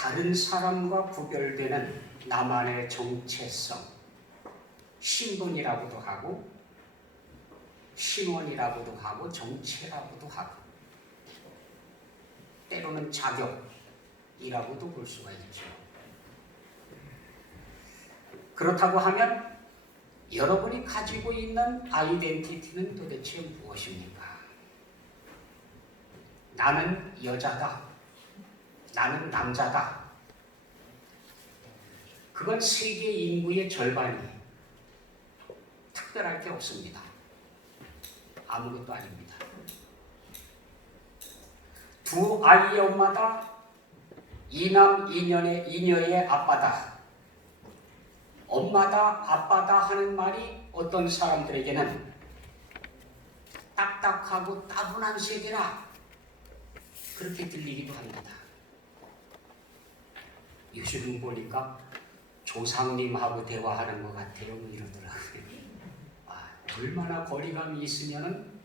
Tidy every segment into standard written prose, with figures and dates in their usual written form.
다른 사람과 구별되는 나만의 정체성, 신분이라고도 하고 신원이라고도 하고 정체라고도 하고 때로는 자격이라고도 볼 수가 있죠. 그렇다고 하면 여러분이 가지고 있는 아이덴티티는 도대체 무엇입니까? 나는 여자다. 나는 남자다. 그건 세계 인구의 절반이 특별할 게 없습니다. 아무것도 아닙니다. 두 아이의 엄마다. 이남 이녀의 아빠다. 엄마다 아빠다 하는 말이 어떤 사람들에게는 딱딱하고 따분한 세계라 그렇게 들리기도 합니다. 요즘 보니까 조상님하고 대화하는 것 같아요. 이러더라고요. 얼마나 거리감이 있으면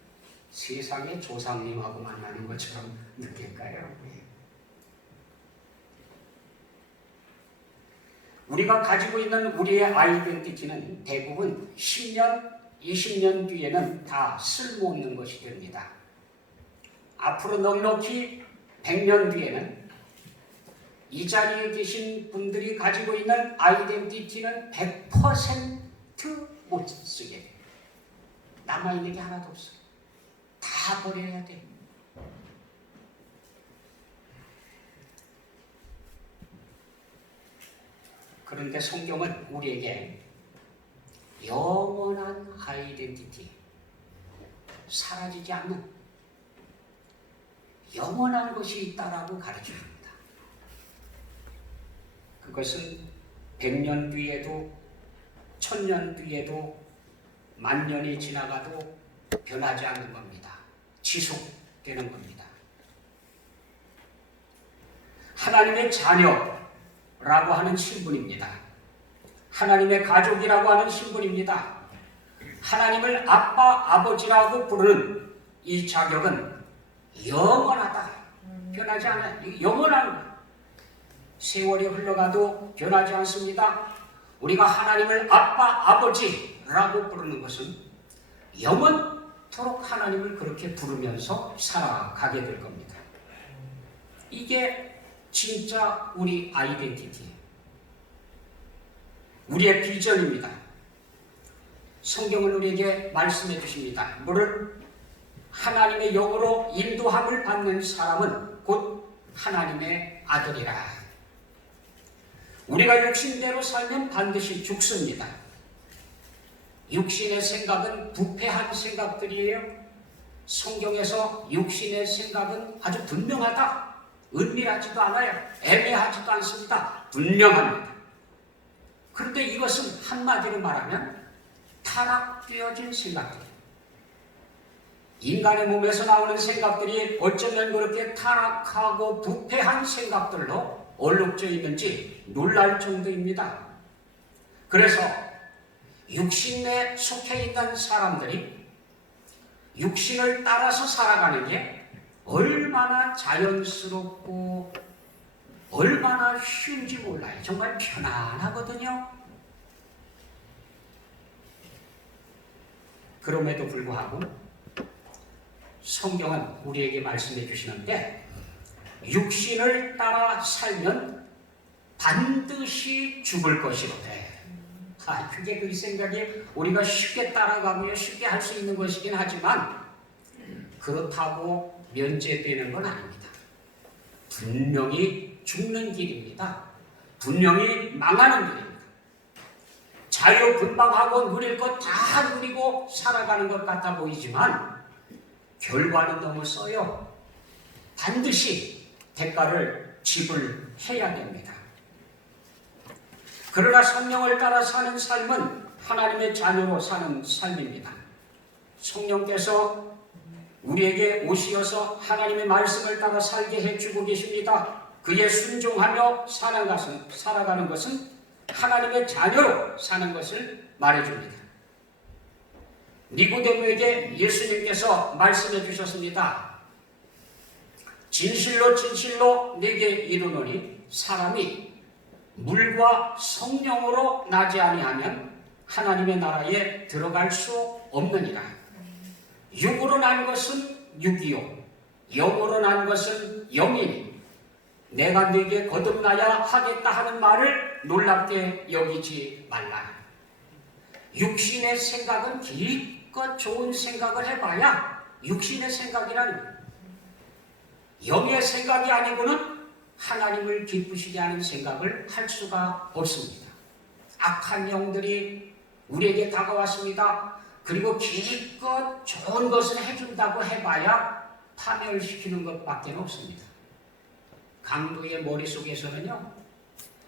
세상에 조상님하고 만나는 것처럼 느낄까요? 우리가 가지고 있는 우리의 아이덴티티는 대부분 10년, 20년 뒤에는 다 쓸모없는 것이 됩니다. 앞으로 넉넉히 100년 뒤에는 이 자리에 계신 분들이 가지고 있는 아이덴티티는 100% 못 쓰게 돼요. 남아있는 게 하나도 없어요. 다 버려야 돼요. 그런데 성경은 우리에게 영원한 아이덴티티, 사라지지 않는 영원한 것이 있다라고 가르쳐줍니다. 그것은 100년 뒤에도 1000년 뒤에도 만년이 지나가도 변하지 않는 겁니다. 지속되는 겁니다. 하나님의 자녀라고 하는 신분입니다. 하나님의 가족이라고 하는 신분입니다. 하나님을 아빠, 아버지라고 부르는 이 자격은 영원하다. 변하지 않아요. 영원한 세월이 흘러가도 변하지 않습니다. 우리가 하나님을 아빠, 아버지라고 부르는 것은 영원토록 하나님을 그렇게 부르면서 살아가게 될 겁니다. 이게 진짜 우리 아이덴티티, 우리의 비전입니다. 성경은 우리에게 말씀해 주십니다. 물론 하나님의 영으로 인도함을 받는 사람은 곧 하나님의 아들이라. 우리가 육신대로 살면 반드시 죽습니다. 육신의 생각은 부패한 생각들이에요. 성경에서 육신의 생각은 아주 분명하다. 은밀하지도 않아요. 애매하지도 않습니다. 분명합니다. 그런데 이것은 한마디로 말하면 타락되어진 생각들이에요. 인간의 몸에서 나오는 생각들이 어쩌면 그렇게 타락하고 부패한 생각들로 얼룩져 있는지 놀랄 정도입니다. 그래서 육신에 속해 있는 사람들이 육신을 따라서 살아가는 게 얼마나 자연스럽고 얼마나 쉬운지 몰라요. 정말 편안하거든요. 그럼에도 불구하고 성경은 우리에게 말씀해 주시는데 육신을 따라 살면 반드시 죽을 것이로되. 그게 그 생각이 우리가 쉽게 따라가며 쉽게 할 수 있는 것이긴 하지만 그렇다고 면제되는 건 아닙니다. 분명히 죽는 길입니다. 분명히 망하는 길입니다. 자유분방하고 누릴 것 다 누리고 살아가는 것 같아 보이지만 결과는 너무 써요. 반드시 대가를 지불해야 됩니다. 그러나 성령을 따라 사는 삶은 하나님의 자녀로 사는 삶입니다. 성령께서 우리에게 오시어서 하나님의 말씀을 따라 살게 해주고 계십니다. 그에 순종하며 살아가는 것은 하나님의 자녀로 사는 것을 말해줍니다. 니고데모에게 예수님께서 말씀해 주셨습니다. 진실로 진실로 내게 이르노니 사람이 물과 성령으로 나지 아니하면 하나님의 나라에 들어갈 수 없느니라. 육으로 난 것은 육이요 영으로 난 것은 영이니 내가 네게 거듭나야 하겠다 하는 말을 놀랍게 여기지 말라. 육신의 생각은 기껏 좋은 생각을 해봐야 육신의 생각이란 영의 생각이 아니고는 하나님을 기쁘시게 하는 생각을 할 수가 없습니다. 악한 영들이 우리에게 다가왔습니다. 그리고 기껏 좋은 것을 해준다고 해봐야 파멸시키는 것밖에 없습니다. 강도의 머릿속에서는요,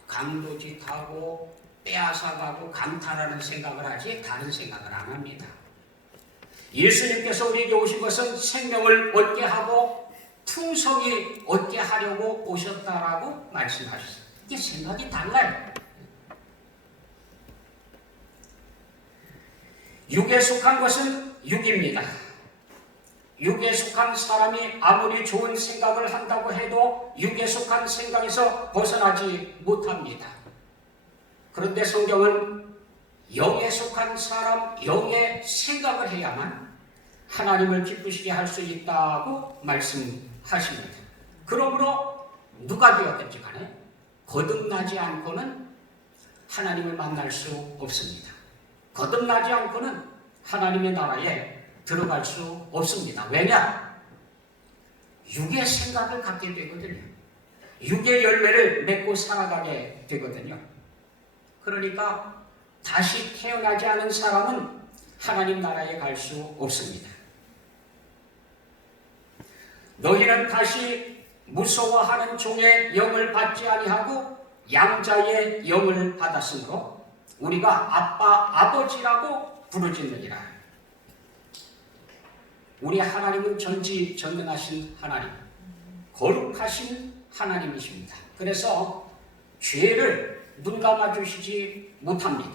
강도짓하고 빼앗아가고 강탈하는 생각을 하지 다른 생각을 안 합니다. 예수님께서 우리에게 오신 것은 생명을 얻게 하고 풍성히 얻게 하려고 오셨다라고 말씀하셨어요. 이게 생각이 달라요. 육에 속한 것은 육입니다. 육에 속한 사람이 아무리 좋은 생각을 한다고 해도 육에 속한 생각에서 벗어나지 못합니다. 그런데 성경은 영에 속한 사람, 영의 생각을 해야만 하나님을 기쁘시게 할 수 있다고 말씀하십니다. 그러므로 누가 되었든지 간에 거듭나지 않고는 하나님을 만날 수 없습니다. 거듭나지 않고는 하나님의 나라에 들어갈 수 없습니다. 왜냐? 육의 생각을 갖게 되거든요. 육의 열매를 맺고 살아가게 되거든요. 그러니까 다시 태어나지 않은 사람은 하나님 나라에 갈 수 없습니다. 너희는 다시 무서워하는 종의 영을 받지 아니하고 양자의 영을 받았으므로 우리가 아빠, 아버지라고 부르짖느니라. 우리 하나님은 전지전능하신 하나님, 거룩하신 하나님이십니다. 그래서 죄를 눈감아 주시지 못합니다.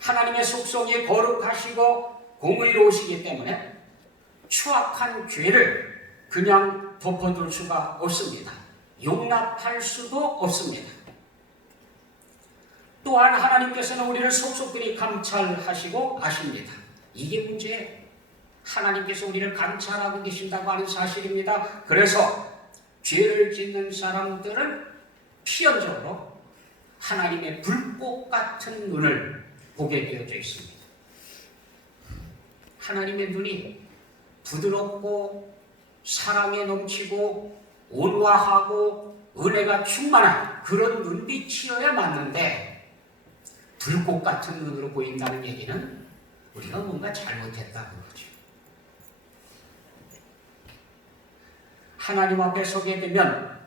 하나님의 속성이 거룩하시고 공의로우시기 때문에 추악한 죄를 그냥 덮어둘 수가 없습니다. 용납할 수도 없습니다. 또한 하나님께서는 우리를 속속들이 감찰하시고 아십니다. 이게 문제예요. 하나님께서 우리를 감찰하고 계신다고 하는 사실입니다. 그래서 죄를 짓는 사람들은 필연적으로 하나님의 불꽃 같은 눈을 보게 되어져 있습니다. 하나님의 눈이 부드럽고 사랑에 넘치고 온화하고 은혜가 충만한 그런 눈빛이어야 맞는데 불꽃 같은 눈으로 보인다는 얘기는 우리가 뭔가 잘못했다는 거죠. 하나님 앞에 서게 되면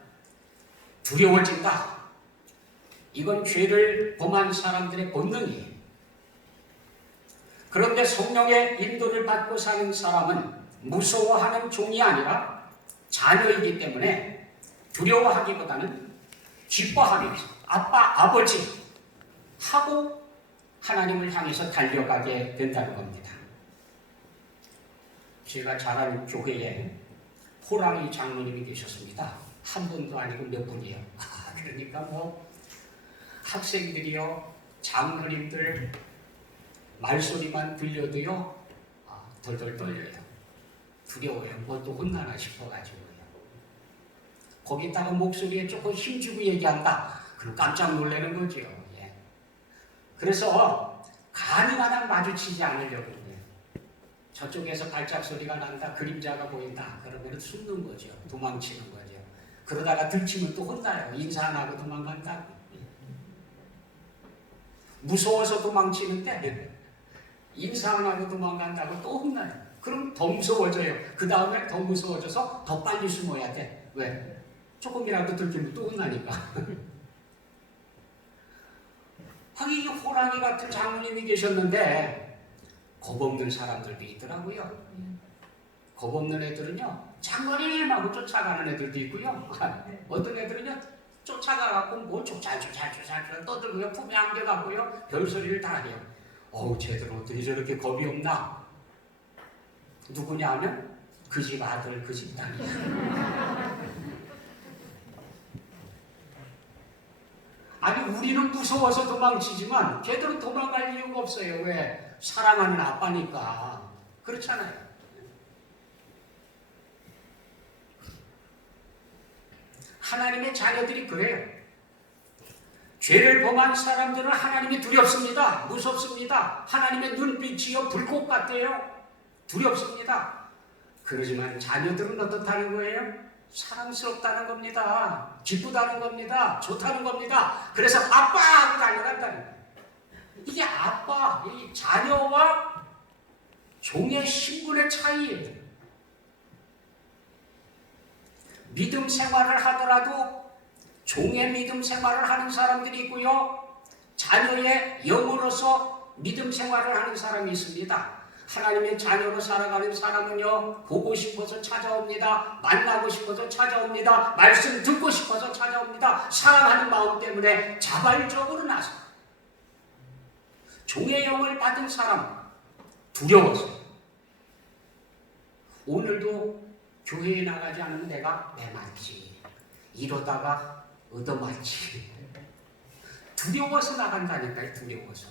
두려워진다. 이건 죄를 범한 사람들의 본능이에요. 그런데 성령의 인도를 받고 사는 사람은 무서워하는 종이 아니라 자녀이기 때문에 두려워하기보다는 기뻐하면서 아빠, 아버지 하고 하나님을 향해서 달려가게 된다는 겁니다. 제가 자란 교회에 호랑이 장로님이 계셨습니다. 한 분도 아니고 몇 분이요. 그러니까 학생들이요, 장로님들 말소리만 들려도요, 덜덜 떨려요. 두려워요. 뭐 또 혼나나 싶어가지고요. 거기다가 목소리에 조금 힘주고 얘기한다. 그럼 깜짝 놀라는 거죠. 예. 그래서 가능한 한 마주치지 않으려고 해요. 저쪽에서 발작 소리가 난다, 그림자가 보인다. 그러면 숨는 거죠. 도망치는 거죠. 그러다가 들치면 또 혼나요. 인사 안 하고 도망간다고. 무서워서 도망치는데 인사 안 하고 도망간다고 또 혼나요. 그럼 더 무서워져요. 그 다음에 더 무서워져서 더 빨리 숨어야 돼. 왜? 조금이라도 들키면 또 혼나니까. 하긴 호랑이 같은 장로님이 계셨는데 겁없는 사람들도 있더라고요. 겁없는 애들은요, 장관님 하고 쫓아가는 애들도 있고요. 어떤 애들은요, 쫓아가갖고 뭐 조잘조잘 떠들고요, 품에 안겨갖고요, 별소리를 다 해요. 어우, 쟤들 어떻게 저렇게 겁이 없나? 누구냐 하면 그 집 아들, 그 집 딸이야. 아니 우리는 무서워서 도망치지만 걔들은 도망갈 이유가 없어요. 왜? 사랑하는 아빠니까. 그렇잖아요. 하나님의 자녀들이 그래요. 죄를 범한 사람들은 하나님이 두렵습니다. 무섭습니다. 하나님의 눈빛이요 불꽃 같아요. 두렵습니다. 그러지만 자녀들은 어떻다는 거예요? 사랑스럽다는 겁니다. 기쁘다는 겁니다. 좋다는 겁니다. 그래서 아빠 하고 달려간다는 거예요. 이게 아빠, 이 자녀와 종의 신분의 차이예요. 믿음 생활을 하더라도 종의 믿음 생활을 하는 사람들이 있고요. 자녀의 영으로서 믿음 생활을 하는 사람이 있습니다. 하나님의 자녀로 살아가는 사람은요, 보고 싶어서 찾아옵니다. 만나고 싶어서 찾아옵니다. 말씀 듣고 싶어서 찾아옵니다. 사랑하는 마음 때문에 자발적으로 나서. 종의 영을 받은 사람, 두려워서. 오늘도 교회에 나가지 않으면 내가 내 맞지. 이러다가 얻어맞지. 두려워서 나간다니까요, 두려워서.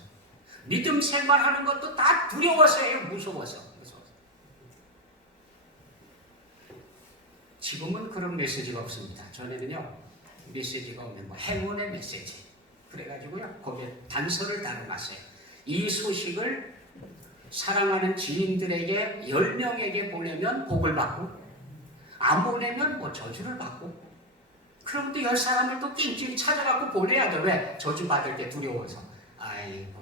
믿음 생활하는 것도 다 두려워서예요. 무서워서. 지금은 그런 메시지가 없습니다. 전에는요 메시지가 없는 행운의 메시지 그래가지고요 거기에 단서를 달아놨어요. 이 소식을 사랑하는 지인들에게 10명에게 보내면 복을 받고 안 보내면 저주를 받고 그럼 또 10사람을 또 낑낑이 찾아가고 보내야 돼. 왜? 저주 받을 게 두려워서. 아이고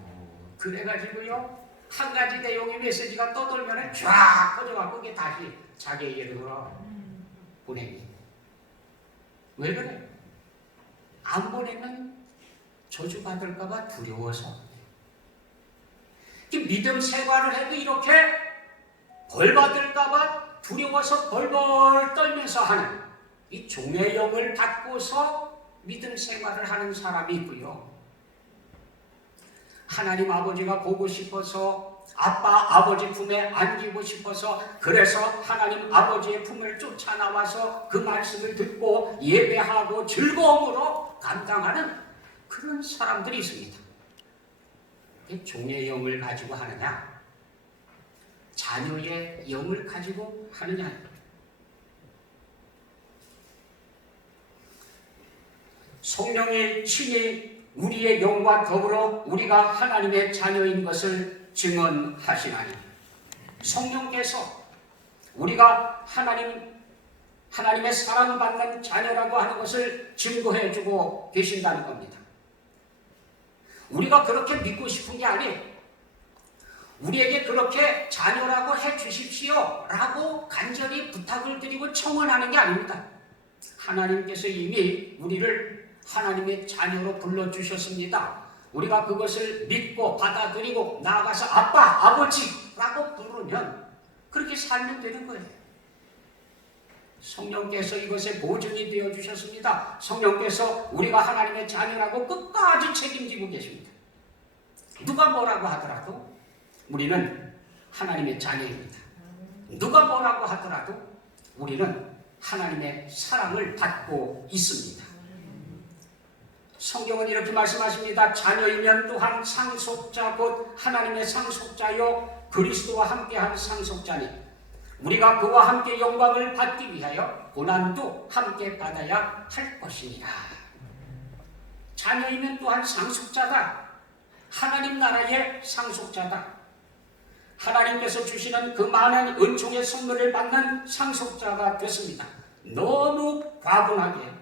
그래가지고요 한 가지 내용의 메시지가 떠돌면 쫙 퍼져갖고 그게 다시 자기에게로 보내기. 왜 그래? 안 보내면 저주 받을까봐 두려워서. 믿음 생활을 해도 이렇게 벌 받을까봐 두려워서 벌벌 떨면서 하는 이 종의 영을 받고서 믿음 생활을 하는 사람이 있고요. 하나님 아버지가 보고 싶어서 아빠 아버지 품에 안기고 싶어서 그래서 하나님 아버지의 품을 쫓아 나와서 그 말씀을 듣고 예배하고 즐거움으로 감당하는 그런 사람들이 있습니다. 종의 영을 가지고 하느냐 자녀의 영을 가지고 하느냐. 성령의 친히 우리의 영과 더불어 우리가 하나님의 자녀인 것을 증언하시나니 성령께서 우리가 하나님의 사랑받는 자녀라고 하는 것을 증거해주고 계신다는 겁니다. 우리가 그렇게 믿고 싶은 게 아니에요. 우리에게 그렇게 자녀라고 해주십시오 라고 간절히 부탁을 드리고 청원하는 게 아닙니다. 하나님께서 이미 우리를 하나님의 자녀로 불러주셨습니다. 우리가 그것을 믿고 받아들이고 나아가서 아빠, 아버지라고 부르면 그렇게 살면 되는 거예요. 성령께서 이것에 보증이 되어주셨습니다. 성령께서 우리가 하나님의 자녀라고 끝까지 책임지고 계십니다. 누가 뭐라고 하더라도 우리는 하나님의 자녀입니다. 누가 뭐라고 하더라도 우리는 하나님의 사랑을 받고 있습니다. 성경은 이렇게 말씀하십니다. 자녀이면 또한 상속자 곧 하나님의 상속자요 그리스도와 함께한 상속자니 우리가 그와 함께 영광을 받기 위하여 고난도 함께 받아야 할 것이니라. 자녀이면 또한 상속자다. 하나님 나라의 상속자다. 하나님께서 주시는 그 많은 은총의 선물을 받는 상속자가 됐습니다. 너무 과분하게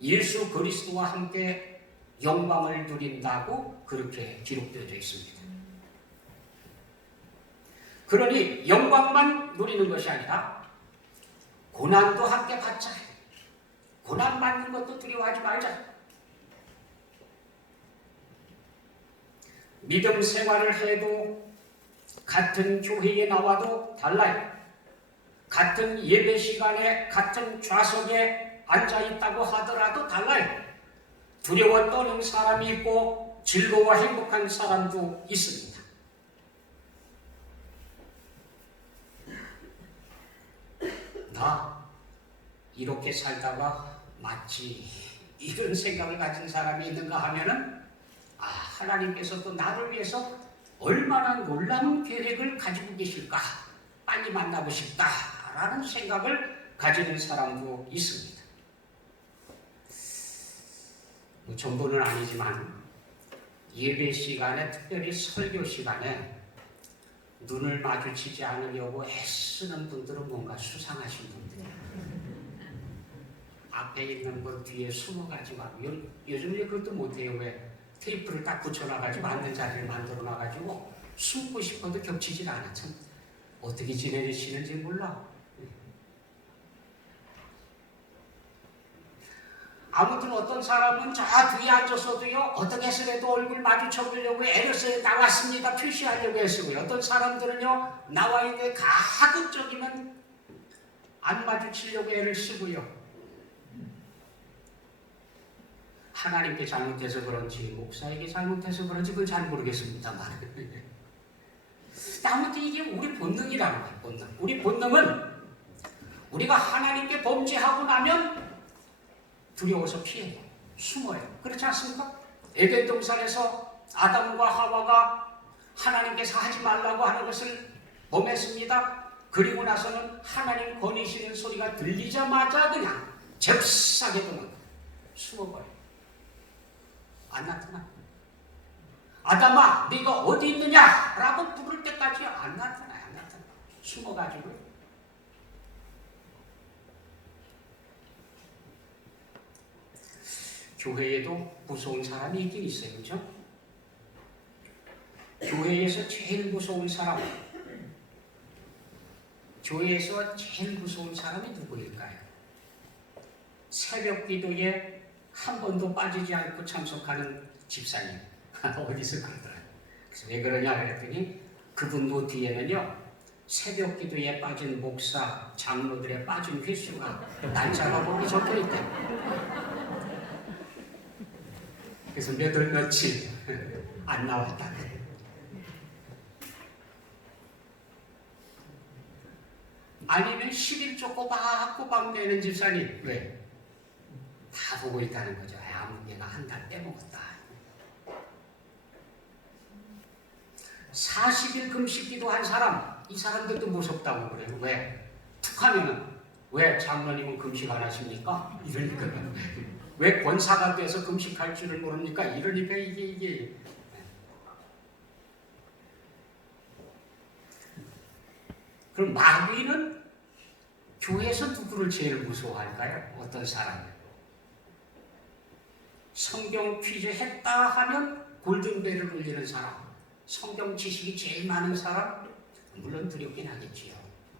예수 그리스도와 함께 영광을 누린다고 그렇게 기록되어 있습니다. 그러니 영광만 누리는 것이 아니라 고난도 함께 받자. 고난 받는 것도 두려워하지 말자. 믿음 생활을 해도 같은 교회에 나와도 달라요. 같은 예배 시간에 같은 좌석에 앉아있다고 하더라도 달라요. 두려워 떠는 사람이 있고 즐거워 행복한 사람도 있습니다. 나 이렇게 살다가 맞지, 이런 생각을 가진 사람이 있는가 하면은 하나님께서 또 나를 위해서 얼마나 놀라운 계획을 가지고 계실까, 빨리 만나고 싶다라는 생각을 가지는 사람도 있습니다. 전부는 아니지만 예배 시간에, 특별히 설교 시간에 눈을 마주치지 않으려고 애쓰는 분들은 뭔가 수상하신 분들이에요. 앞에 있는 분 뒤에 숨어가지고, 요즘에 그것도 못해요. 왜? 테이프를 딱 붙여놔가지고 앉는 자리를 만들어놔가지고 숨고 싶어도 겹치질 않아. 참 어떻게 지내시는지 몰라. 아무튼 어떤 사람은 저 뒤에 앉아서도요, 어떻게 해서라도 얼굴 마주쳐 보려고 애를 써요. 나왔습니다 표시하려고 했고요. 어떤 사람들은요, 나와 있는데 가급적이면 안 마주치려고 애를 쓰고요. 하나님께 잘못해서 그런지, 목사에게 잘못해서 그런지 그건 잘 모르겠습니다만 아무튼 이게 우리 본능이라는 거예요. 본능. 우리 본능은 우리가 하나님께 범죄하고 나면 두려워서 피해요. 숨어요. 그렇지 않습니까? 에덴 동산에서 아담과 하와가 하나님께서 하지 말라고 하는 것을 범했습니다. 그리고 나서는 하나님 거니시는 소리가 들리자마자 그냥 잽싸게 숨어버려요. 안 나타나. 아담아, 네가 어디 있느냐? 라고 부를 때까지 안 나타나요. 안 나타나. 숨어가지고. 교회에도 무서운 사람이 있긴 있어요. 그렇죠? 교회에서 제일 무서운 사람, 교회에서 제일 무서운 사람이 누구일까요? 새벽 기도에 한 번도 빠지지 않고 참석하는 집사님. 어디서 그러더라고요. 그래서 왜 그러냐 그랬더니 그분 뒤에는요, 새벽 기도에 빠진 목사, 장로들의 빠진 횟수가 날짜가 거기 적혀 있대요. 그래서 몇 월 며칠 안 나왔다. 아니면 11조 꼬박꼬박 내는 집사님. 왜? 다 보고 있다는 거죠. 얘가 한 달 빼먹었다. 40일 금식 기도한 사람, 이 사람들도 무섭다고 그래요. 왜? 툭 하면은, 왜 장로님은 금식 안 하십니까? 이러니까. 왜 권사가 돼서 금식할 줄을 모릅니까? 이러니까 이게. 그럼 마귀는 교회에서 누구를 제일 무서워할까요? 어떤 사람이요? 성경 퀴즈 했다 하면 골든벨을 울리는 사람, 성경 지식이 제일 많은 사람, 물론 두렵긴 하겠지요.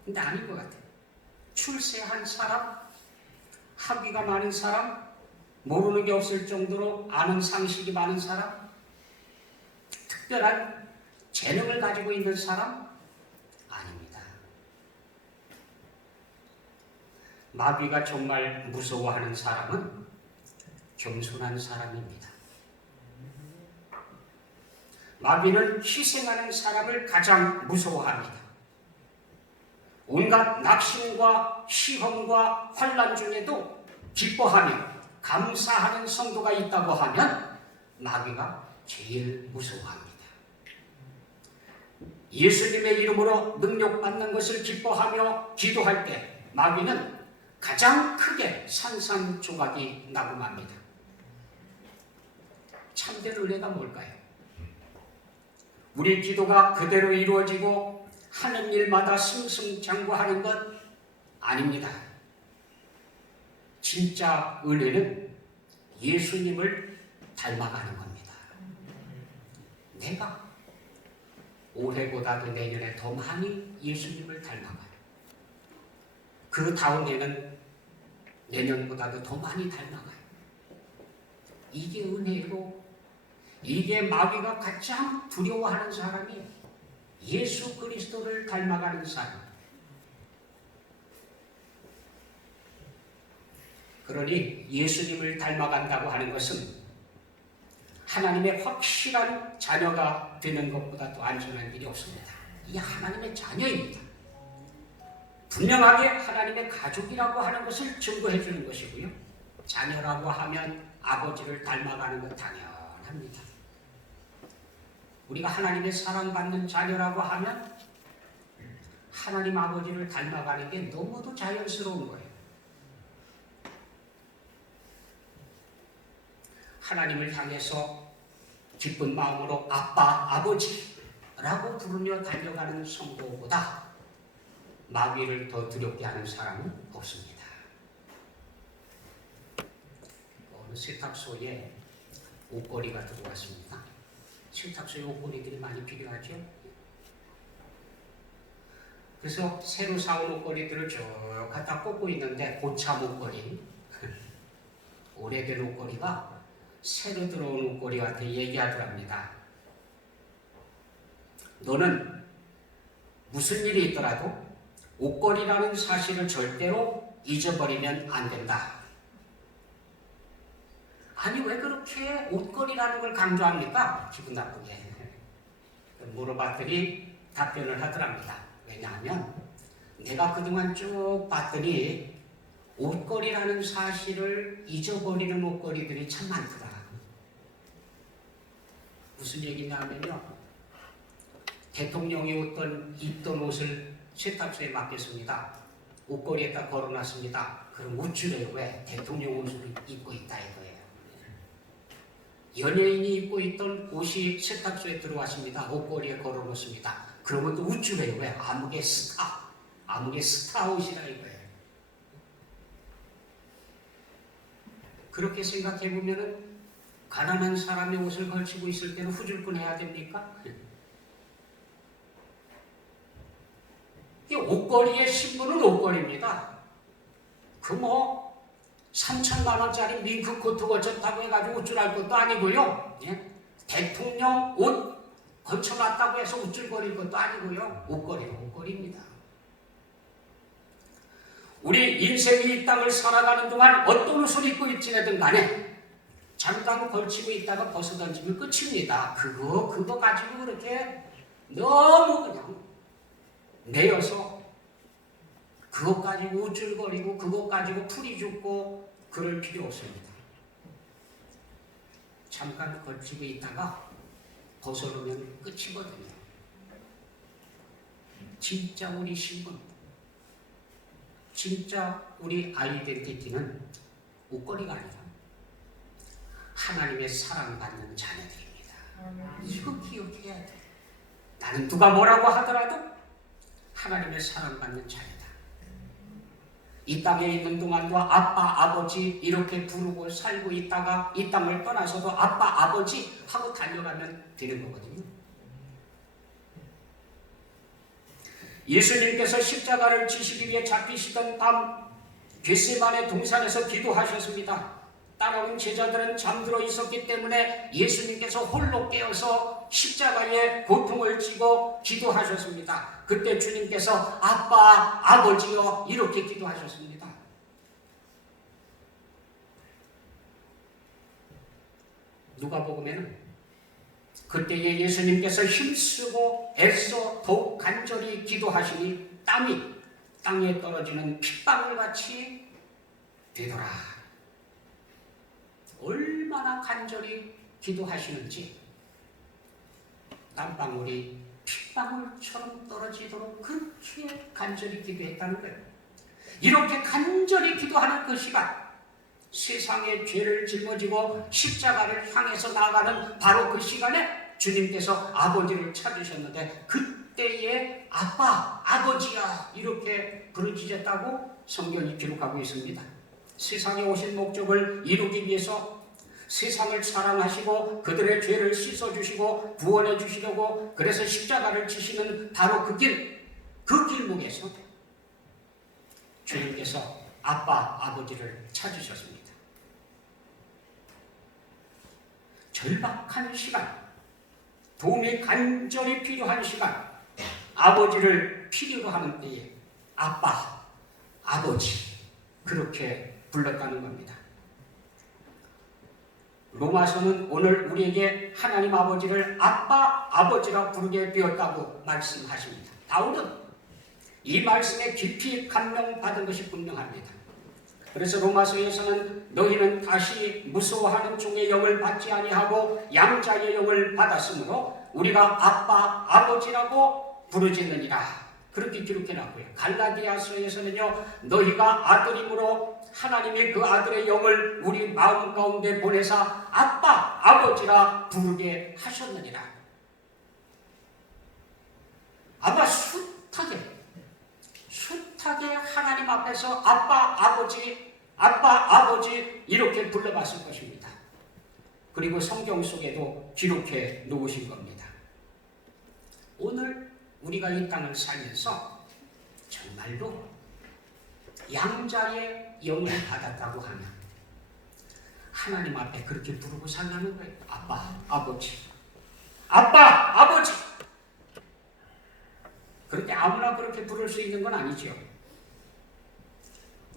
근데 아닌 것 같아요. 출세한 사람, 학위가 많은 사람, 모르는 게 없을 정도로 아는 상식이 많은 사람, 특별한 재능을 가지고 있는 사람? 아닙니다. 마귀가 정말 무서워하는 사람은 겸손한 사람입니다. 마귀는 희생하는 사람을 가장 무서워합니다. 온갖 낙심과 시험과 환난 중에도 기뻐하며 감사하는 성도가 있다고 하면 마귀가 제일 무서워합니다. 예수님의 이름으로 능력받는 것을 기뻐하며 기도할 때 마귀는 가장 크게 산산조각이 나고 맙니다. 참된 은혜가 뭘까요? 우리 기도가 그대로 이루어지고 하는 일마다 승승장구하는 것 아닙니다. 진짜 은혜는 예수님을 닮아가는 겁니다. 내가 올해보다도 내년에 더 많이 예수님을 닮아가요. 그 다음 해는 내년보다도 더 많이 닮아가요. 이게 은혜고, 이게 마귀가 가장 두려워하는 사람이 예수 그리스도를 닮아가는 사람. 그러니 예수님을 닮아간다고 하는 것은 하나님의 확실한 자녀가 되는 것보다 더 안전한 일이 없습니다. 이 하나님의 자녀입니다. 분명하게 하나님의 가족이라고 하는 것을 증거해 주는 것이고요. 자녀라고 하면 아버지를 닮아가는 것 당연합니다. 우리가 하나님의 사랑받는 자녀라고 하면 하나님 아버지를 닮아가는 게 너무도 자연스러운 거예요. 하나님을 향해서 기쁜 마음으로 아빠, 아버지라고 부르며 달려가는 성도보다 마귀를 더 두렵게 하는 사람은 없습니다. 어느 세탁소에 옷걸이가 들어왔습니다. 세탁소에 옷걸이들이 많이 필요하죠. 그래서 새로 사온 옷걸이들을 쭉 갖다 꽂고 있는데 고참 옷걸이, 오래된 옷걸이가 새로 들어온 옷걸이한테 얘기하더랍니다. 너는 무슨 일이 있더라도 옷걸이라는 사실을 절대로 잊어버리면 안 된다. 아니 왜 그렇게 옷걸이라는 걸 강조합니까? 기분 나쁘게 물어봤더니 답변을 하더랍니다. 왜냐하면 내가 그동안 쭉 봤더니 옷걸이라는 사실을 잊어버리는 옷걸이들이 참 많더라. 무슨 얘기냐면요, 대통령이 입던 옷을 세탁소에 맡겼습니다. 옷걸이에다 걸어놨습니다. 그럼 우쭐해요. 왜? 대통령 옷을 입고 있다 이거예요. 연예인이 입고 있던 옷이 세탁소에 들어왔습니다. 옷걸이에 걸어놓습니다. 그러면 또 우쭐해요. 왜? 아무개 스타 옷이라 이거예요. 그렇게 생각해보면은 가난한 사람의 옷을 걸치고 있을 때는 후줄근 해야 됩니까? 이 옷걸이의 신분은 옷걸이입니다. 그 3천만 원짜리 밍크 코트 걸쳤다고 해가지고 우쭐할 것도 아니고요. 예? 대통령 옷 걸쳐놨다고 해서 우쭐거릴 것도 아니고요. 옷걸이는 옷걸이입니다. 우리 인생이 이 땅을 살아가는 동안 어떤 옷을 입고 있지라든 간에 잠깐 걸치고 있다가 벗어던지면 끝입니다. 그거 가지고 그렇게 너무 그냥 내어서 그것 가지고 우쭐거리고 그것 가지고 풀이 죽고 그럴 필요 없습니다. 잠깐 걸치고 있다가 벗어놓으면 끝이거든요. 진짜 우리 신분, 진짜 우리 아이덴티티는 옷걸이가 아니라 하나님의 사랑받는 자녀들입니다. 이거 기억해야 돼. 나는 누가 뭐라고 하더라도 하나님의 사랑받는 자녀다. 이 땅에 있는 동안도 아빠, 아버지 이렇게 부르고 살고 있다가 이 땅을 떠나서도 아빠, 아버지 하고 달려가면 되는 거거든요. 예수님께서 십자가를 지시기 위해 잡히시던 밤 겟세마네 동산에서 기도하셨습니다. 따라온 제자들은 잠들어 있었기 때문에 예수님께서 홀로 깨어서 십자가에 고통을 지고 기도하셨습니다. 그때 주님께서 아빠, 아버지여 이렇게 기도하셨습니다. 누가복음에는 그때에 예수님께서 힘쓰고 애써 더욱 간절히 기도하시니 땀이 땅에 떨어지는 핏방울같이 되더라. 얼마나 간절히 기도하시는지 땀방울이 핏방울처럼 떨어지도록 그렇게 간절히 기도했다는 거예요. 이렇게 간절히 기도하는 그 시간, 세상의 죄를 짊어지고 십자가를 향해서 나아가는 바로 그 시간에 주님께서 아버지를 찾으셨는데 그때에 아빠, 아버지야 이렇게 부르짖었다고 성경이 기록하고 있습니다. 세상에 오신 목적을 이루기 위해서 세상을 사랑하시고 그들의 죄를 씻어주시고 구원해 주시려고 그래서 십자가를 지시는 바로 그 길목에서 주님께서 아빠, 아버지를 찾으셨습니다. 절박한 시간, 도움이 간절히 필요한 시간, 아버지를 필요로 하는 때에 아빠, 아버지 그렇게 불렀다는 겁니다. 로마서는 오늘 우리에게 하나님 아버지를 아빠, 아버지라 부르게 되었다고 말씀하십니다. 바울은 이 말씀에 깊이 감명받은 것이 분명합니다. 그래서 로마서에서는 너희는 다시 무서워하는 종의 영을 받지 아니하고 양자의 영을 받았으므로 우리가 아빠 아버지라고 부르짖느니라 그렇게 기록해놨고요. 갈라디아서에서는요 너희가 아들임으로 하나님이 그 아들의 영을 우리 마음 가운데 보내사 아빠 아버지라 부르게 하셨느니라. 아마 숱하게 하나님 앞에서 아빠 아버지 이렇게 불러봤을 것입니다. 그리고 성경 속에도 기록해 놓으신 겁니다. 오늘 우리가 이 땅을 살면서 정말로 양자의 영을 받았다고 하면 하나님 앞에 그렇게 부르고 살라는 거예요. 아빠 아버지. 그런데 아무나 그렇게 부를 수 있는 건 아니죠.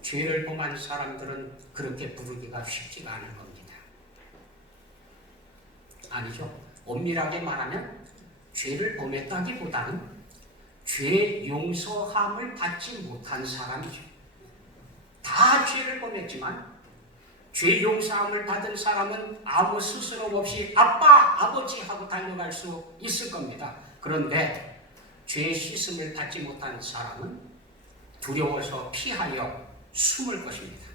죄를 범한 사람들은 그렇게 부르기가 쉽지가 않은 겁니다. 아니죠. 엄밀하게 말하면 죄를 범했다기보다는 죄 용서함을 받지 못한 사람이죠. 다 죄를 범했지만 죄 용서함을 받은 사람은 아무 스스럼 없이 아빠 아버지 하고 달려갈 수 있을 겁니다. 그런데 죄의 씻음을 받지 못한 사람은 두려워서 피하여 숨을 것입니다.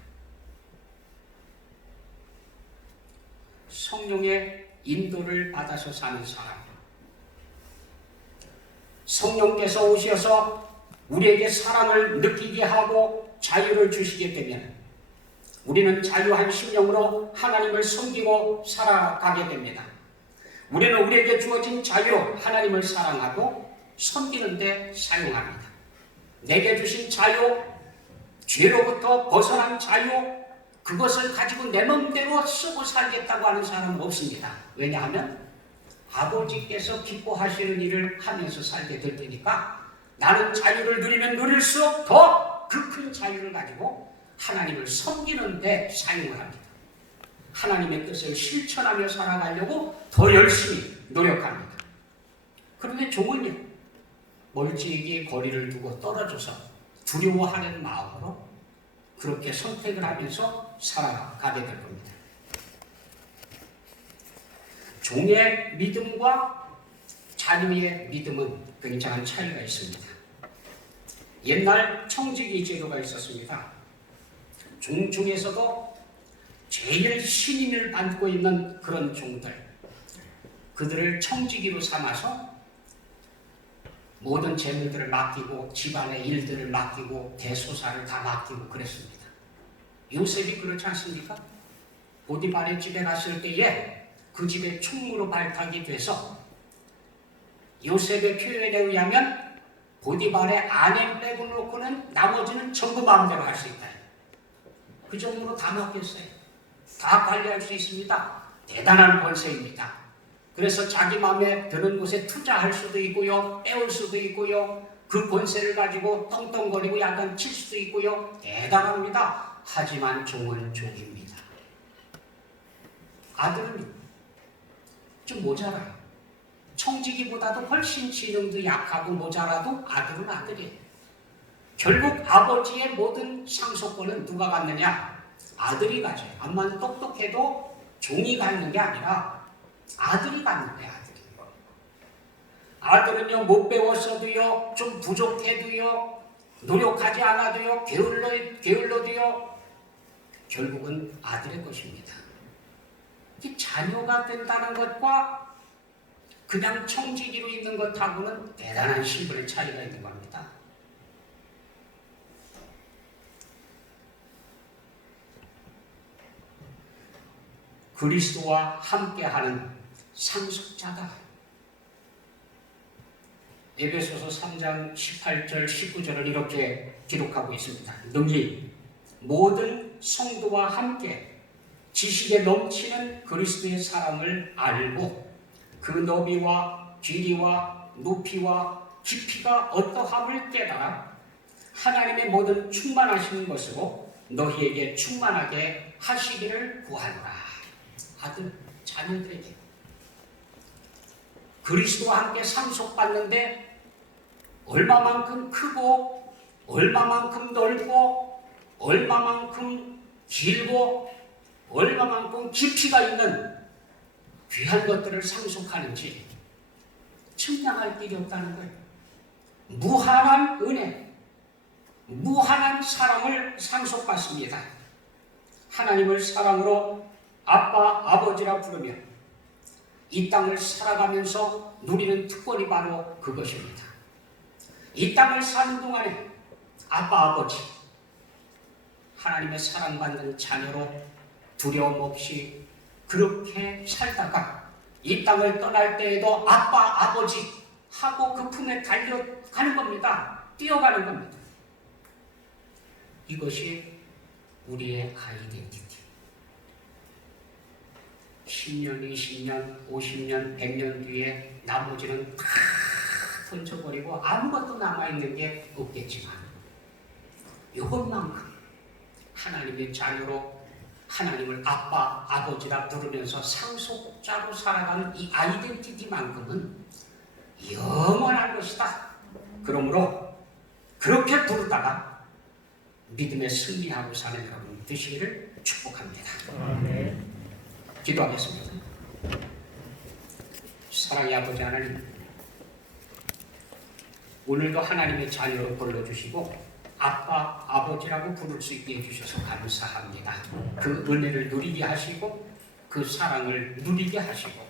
성령의 인도를 받아서 사는 사람, 성령께서 오셔서 우리에게 사랑을 느끼게 하고 자유를 주시게 되면 우리는 자유한 심령으로 하나님을 섬기고 살아가게 됩니다. 우리는 우리에게 주어진 자유로 하나님을 사랑하고 섬기는 데 사용합니다. 내게 주신 자유, 죄로부터 벗어난 자유, 그것을 가지고 내 맘대로 쓰고 살겠다고 하는 사람은 없습니다. 왜냐하면 아버지께서 기뻐하시는 일을 하면서 살게 될 테니까 나는 자유를 누리면 누릴수록 더 그 큰 자유를 가지고 하나님을 섬기는 데 사용을 합니다. 하나님의 뜻을 실천하며 살아가려고 더 열심히 노력합니다. 그런데 종은요, 멀찍이 거리를 두고 떨어져서 두려워하는 마음으로 그렇게 선택을 하면서 살아가게 될 겁니다. 종의 믿음과 자유의 믿음은 굉장한 차이가 있습니다. 옛날 청지기 제도가 있었습니다. 종 중에서도 제일 신임을 받고 있는 그런 종들, 그들을 청지기로 삼아서 모든 재물들을 맡기고 집안의 일들을 맡기고 대소사를 다 맡기고 그랬습니다. 요셉이 그렇지 않습니까? 보디발의 집에 갔을 때에 그 집에 총무로 발탁이 돼서 요셉의 표현에 의하면 보디발의 아내 빼고 놓고는 나머지는 전부 마음대로 할 수 있다. 그 정도로 다 맡겼어요. 다 관리할 수 있습니다. 대단한 권세입니다. 그래서 자기 마음에 드는 곳에 투자할 수도 있고요, 빼올 수도 있고요, 그 권세를 가지고 떵떵거리고 약간 칠 수도 있고요. 대단합니다. 하지만 종은 종입니다. 아들은 좀 모자라요. 청지기보다도 훨씬 지능도 약하고 모자라도 아들은 아들이에요. 결국 아버지의 모든 상속권은 누가 갖느냐? 아들이 가져요. 암만 똑똑해도 종이 갖는 게 아니라 아들이 갖는 거예요. 아들은요, 못 배웠어도요, 좀 부족해도요, 노력하지 않아도요, 게을러도요, 결국은 아들의 것입니다. 자녀가 된다는 것과 그냥 청지기로 있는 것하고는 대단한 신분의 차이가 있는 겁니다. 그리스도와 함께하는 상속자다. 에베소서 3장 18절 19절을 이렇게 기록하고 있습니다. 능히 모든 성도와 함께 지식에 넘치는 그리스도의 사랑을 알고 그 너비와 길이와 높이와 깊이가 어떠함을 깨달아 하나님의 모든 충만하신 것으로 너희에게 충만하게 하시기를 구하노라. 아들, 자녀들에게 그리스도와 함께 상속받는데 얼마만큼 크고 얼마만큼 넓고 얼마만큼 길고 얼마만큼 깊이가 있는 귀한 것들을 상속하는지 측량할 길이 없다는 거예요. 무한한 은혜, 무한한 사랑을 상속받습니다. 하나님을 사랑으로 아빠, 아버지라 부르며 이 땅을 살아가면서 누리는 특권이 바로 그것입니다. 이 땅을 사는 동안에 아빠, 아버지, 하나님의 사랑받는 자녀로 두려움 없이 그렇게 살다가 이 땅을 떠날 때에도 아빠, 아버지 하고 그 품에 달려가는 겁니다. 뛰어가는 겁니다. 이것이 우리의 아이덴티티. 10년, 20년, 50년, 100년 뒤에 나머지는 다 던져버리고 아무것도 남아있는 게 없겠지만 이것만큼 하나님의 자녀로 하나님을 아빠, 아버지라 부르면서 상속자로 살아가는 이 아이덴티티만큼은 영원한 것이다. 그러므로 그렇게 부르다가 믿음에 승리하고 사는 여러분 되시기를 축복합니다. 아멘. 기도하겠습니다. 사랑의 아버지 하나님, 오늘도 하나님의 자녀로 불러주시고 아빠, 아버지라고 부를 수 있게 해주셔서 감사합니다. 그 은혜를 누리게 하시고 그 사랑을 누리게 하시고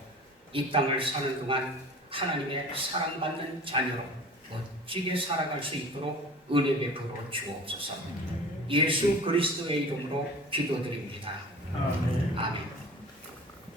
이 땅을 사는 동안 하나님의 사랑받는 자녀로 멋지게 살아갈 수 있도록 은혜 베풀어 주옵소서. 예수 그리스도의 이름으로 기도드립니다. 아멘. 아멘.